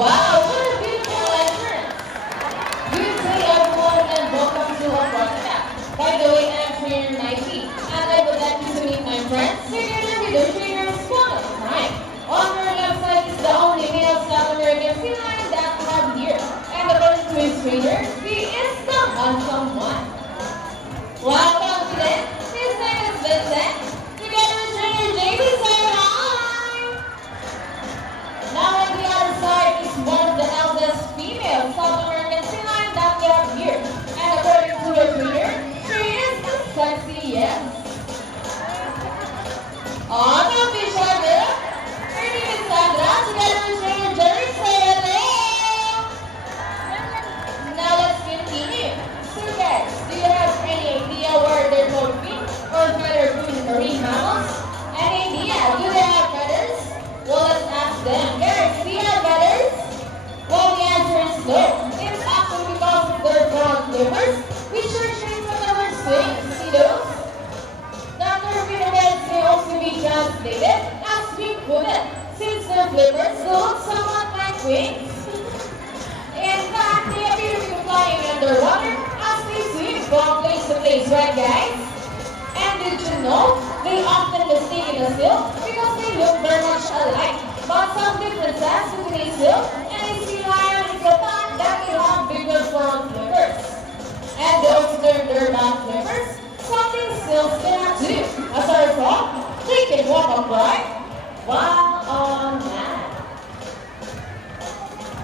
Wow, what a beautiful entrance! Good day everyone and welcome to our podcast. By the way, I'm trainer Nike and I would like you to meet my friends together with the trainers one at a time. On our website is the only male South American feline that we have here. And according to his trainer, he is the handsome one. Wow, confident? His name is Vincent. Together with trainer JB, say hi! Now on the other side is one of the eldest female South American feline that we have here. And according to her trainer, she is the sexiest. On the fish girl, her name is Sandra. Together with trainer Jerry, say hello! Now let's continue. So guys, do you have any idea where they're called feet or feather marine mammals? Any idea? Do they have feathers? Well, let's ask them. Guys, do you have feathers? Well, the answer is no. It's actually because of their front flippers, which are shaped on our wings. See those? Now, their fingertips may also be translated as wing-footed, since their flippers look somewhat like wings. In fact, they appear to be flying underwater as they swim from place to place, right guys? And did you know, they often mistaken a seal because they look very much alike. But some differences between a seal and a sea lion is the fact that they have bigger front flippers. And they also turn their back flippers, something seals cannot do. As a result, they can walk upright while on land.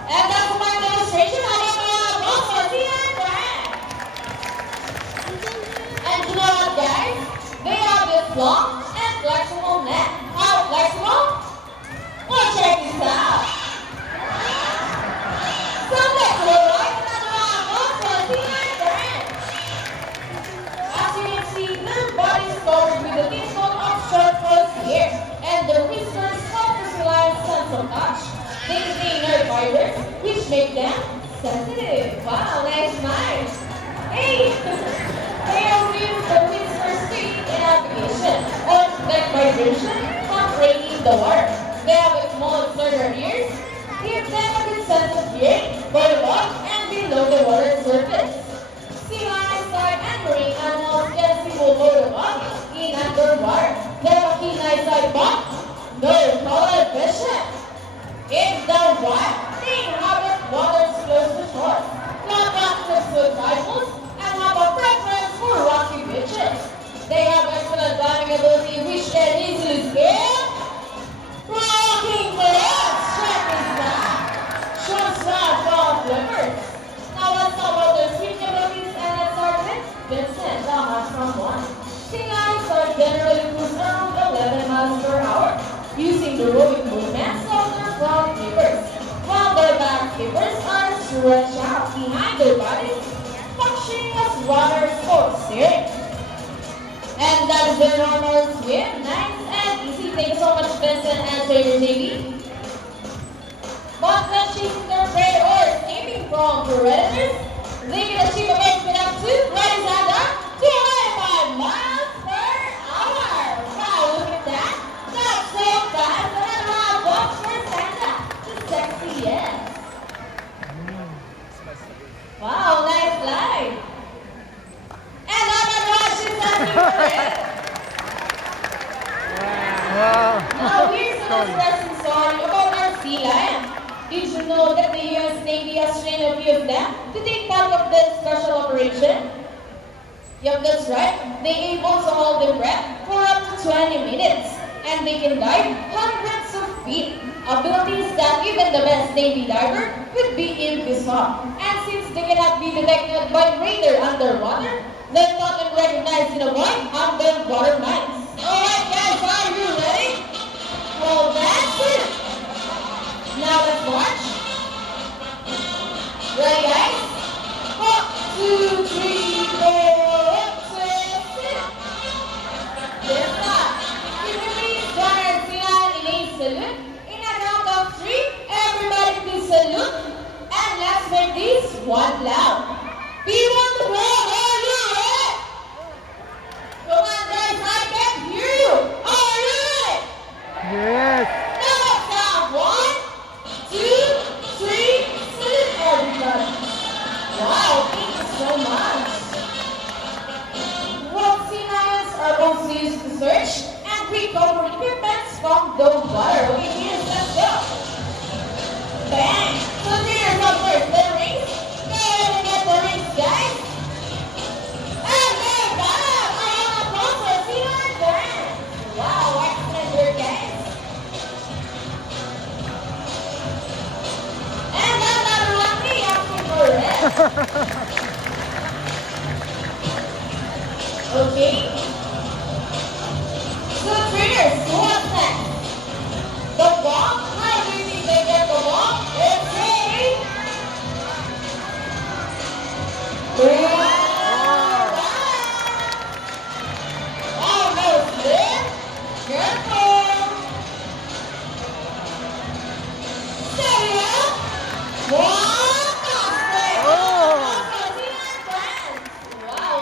And that's my demonstration of and you know what guys? They have this long and flexible neck. How flexible? Well, check this out. So flexible, right? As you can see, their body is covered with a thin coat of short fuzz hair, and their whiskers help the feline's sense of touch. They contain nerve fibers, which make them sensitive. Wow, nice smile. Hey! They also use the whiskers to aid in navigation or detect vibration from breaking the water. They have a small external ears, give them a good sense of hearing, both above and below the water surface. Sea lions, side and marine animals get a single both above in underwater. They have a keen eyesight but no color vision. In the wild, they inhabit waters close to shore, not active survivals, and have a preference for rocky beaches. They have excellent diving ability which can easily scale rocking flips. Check this out. Shows that front flippers. Now let's talk about their swimming abilities and let's start with Vincent, the handsome one. Sea lions are generally cruise around 11 miles per hour using the rowing movements of their front flippers, while their back flippers are stretched out behind their bodies, functioning as rudders or steering. And that is their normal swim. Nice and easy. Thank you so much, Vincent and Trainer JB. But when chasing their prey or escaping from predators, they can achieve a base speed up to, ready, stand up, 285 miles per hour. Wow, look at that. That's so fast. Another round of applause for Santa, the sexiest. Wow, nice slide. And another round, she's standing for it. Wow. Now here's an interesting story about our sea lion. Did you know that the US Navy has trained a few of them to take part of this special operation? Yep, that's right. They able to hold their breath for up to 20 minutes. And they can dive hundreds of feet. Abilities that even the best Navy diver would be envious of. And since they cannot be detected by radar underwater, they're thought and recognized in a void underwater mines. Alright guys, are you ready? Well, that's it. Now march. Ready, guys? 1, 2, 3, 4, twist, sit. Lift up. Give me please join our Silan in a salute. In a count of 3, everybody please salute. And let's make this one loud. We want the world, are you ready? Come on guys, I can hear you. Are you ready? Yes. Now let's count 1, 2, 3, salute everybody. Wow, thank you so much. World Sea Lions are both used to search and recover equipment from the water. Okay, here's let's go. Bang! So here's up first, the rings. Go ahead and get the rings, guys. And they're back! I am a sponsor, Sea Lion Band. Wow, excellent work, guys. And another one, we have to go red. Okay. So trainers, what's next? The bomb? How do you think they get the bomb? It's ready. Oh no, slip. Careful. Steady up. Wow,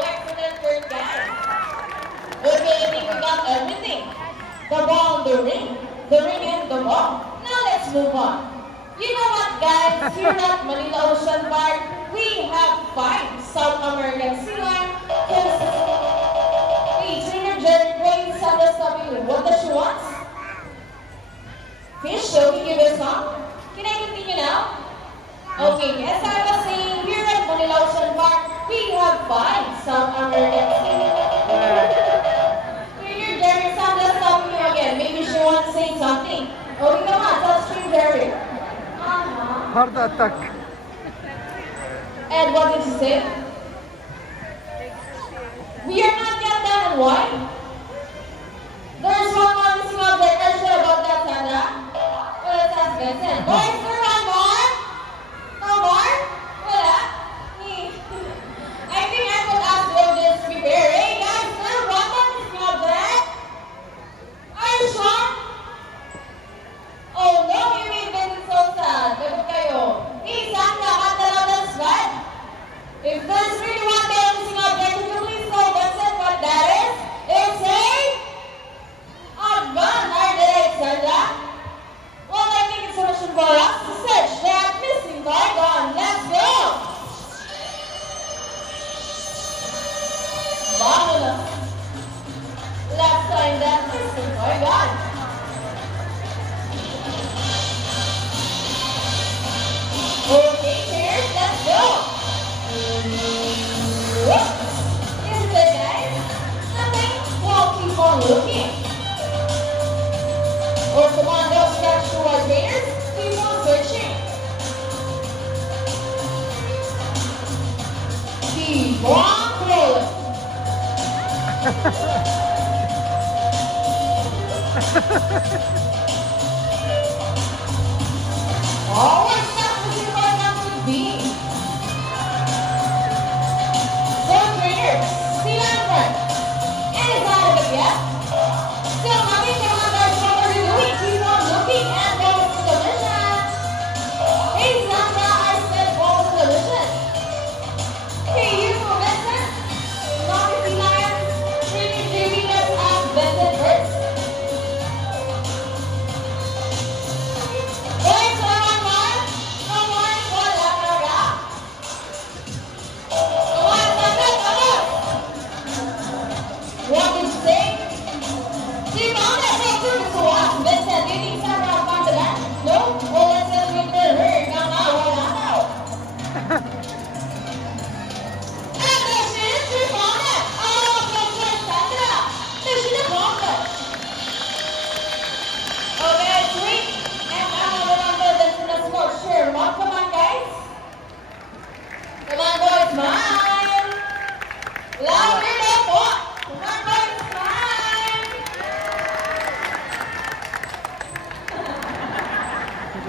excellent work, guys. Okay, I think we got everything. The ball, the ring and the ball. Now let's move on. You know what, guys? Here at Manila Ocean Park, we have 5 South American sea lion. Hey, Trainer Jerry Grace Sanders W. What does she want? Fish, so we give it some. Can I continue now? Okay, as I was saying, here at Manila Ocean Park, we have 5 South American sea lions. Trainer Jerry Sanders W again. Maybe she wants to say something. Okay, come on, tell Trainer Jerry. Hard attack. And what did you say? We are not yet done, and why? There's one more missing object. Are you sure about that, Sandra? Well, let's ask Vincent. Boys, for one more? No more? Wala? I think I could ask the audience to prepare. Hey guys, there's one more missing object. Are you sure? Oh no, you made Vincent so sad. Lagot kayo. Hey, Sandra, kanta lang ng slide. If there's really one more missing object, would you please tell Vincent what that is? It's a gun. Are they right, Sandra? Well, I think it's a mission for us to search that missing toy gun. Let's go! Marvelous. Let's find that missing toy gun. Okay, cheers. Let's go. Whoop. This is it, guys. Nothing. We'll keep on looking. Or come on, those scratch to our trainers. Keep on searching. Keep on crawling. Oh, what's that missing toy gun would be? So trainers, see that front. And it's out of it yet. Still nothing, come on guys, what are you doing? Keep on looking and go to the mission. Hey Sandra, I said go to the mission. Hey you, Vincent. Not the sea lion. Training JV, let's ask Vincent first.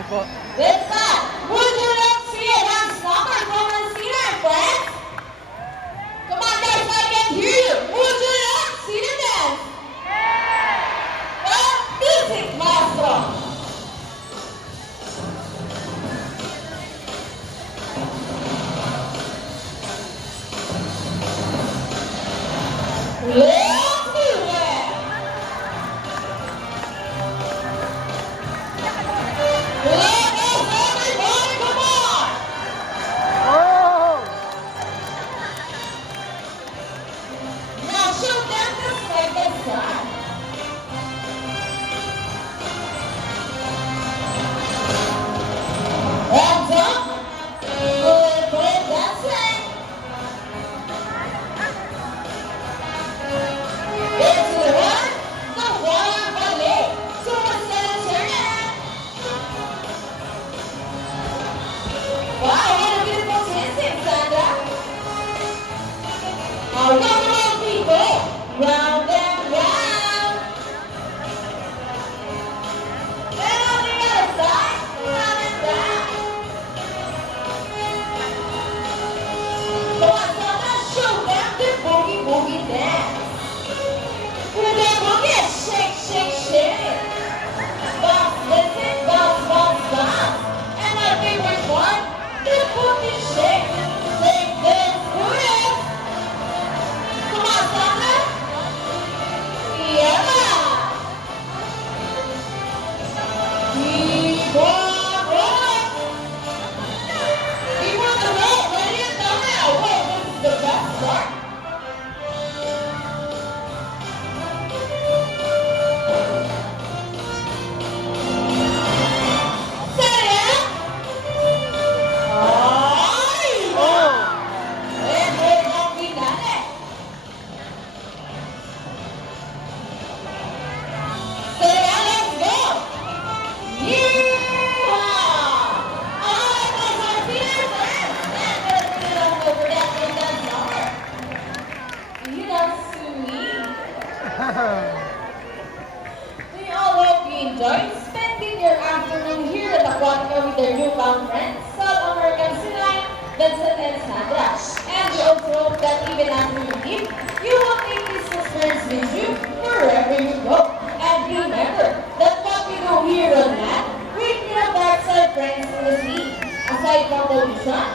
po. With that, would you like to see it on soccer from the senior friends? Come on guys, I can hear you. Would you like to see the dance? Well, music maestro. Let's do it. Let us everybody, come on. Oh! Now show them the side by side. Hands up. Good, good dancing. Into the right, the water ballet. So what's that turn? Wow, what a beautiful dancing, Sandra. Now come on, people. Round and round. And on the other side, round and round. Come on, Sandra, show them the boogie boogie dance. With the boogie, shake, shake, shake. Bounce, listen, bounce, bounce, bounce. And my favorite part, the boogie shake. Take this boogie. Come on, Sandra. Yeah. Keep on rolling. Keep on the road, ladies and gentlemen. Wait, this is the best part. We all hope you enjoyed spending your afternoon here at Aquatica with their newfound friends, South American Sinai, Vincent and Sandra. And we also hope that even after you leave, you will take these sisters with you wherever you go. And remember that what we do here on land, we feel that's our friends in the sea. Aside from the ocean,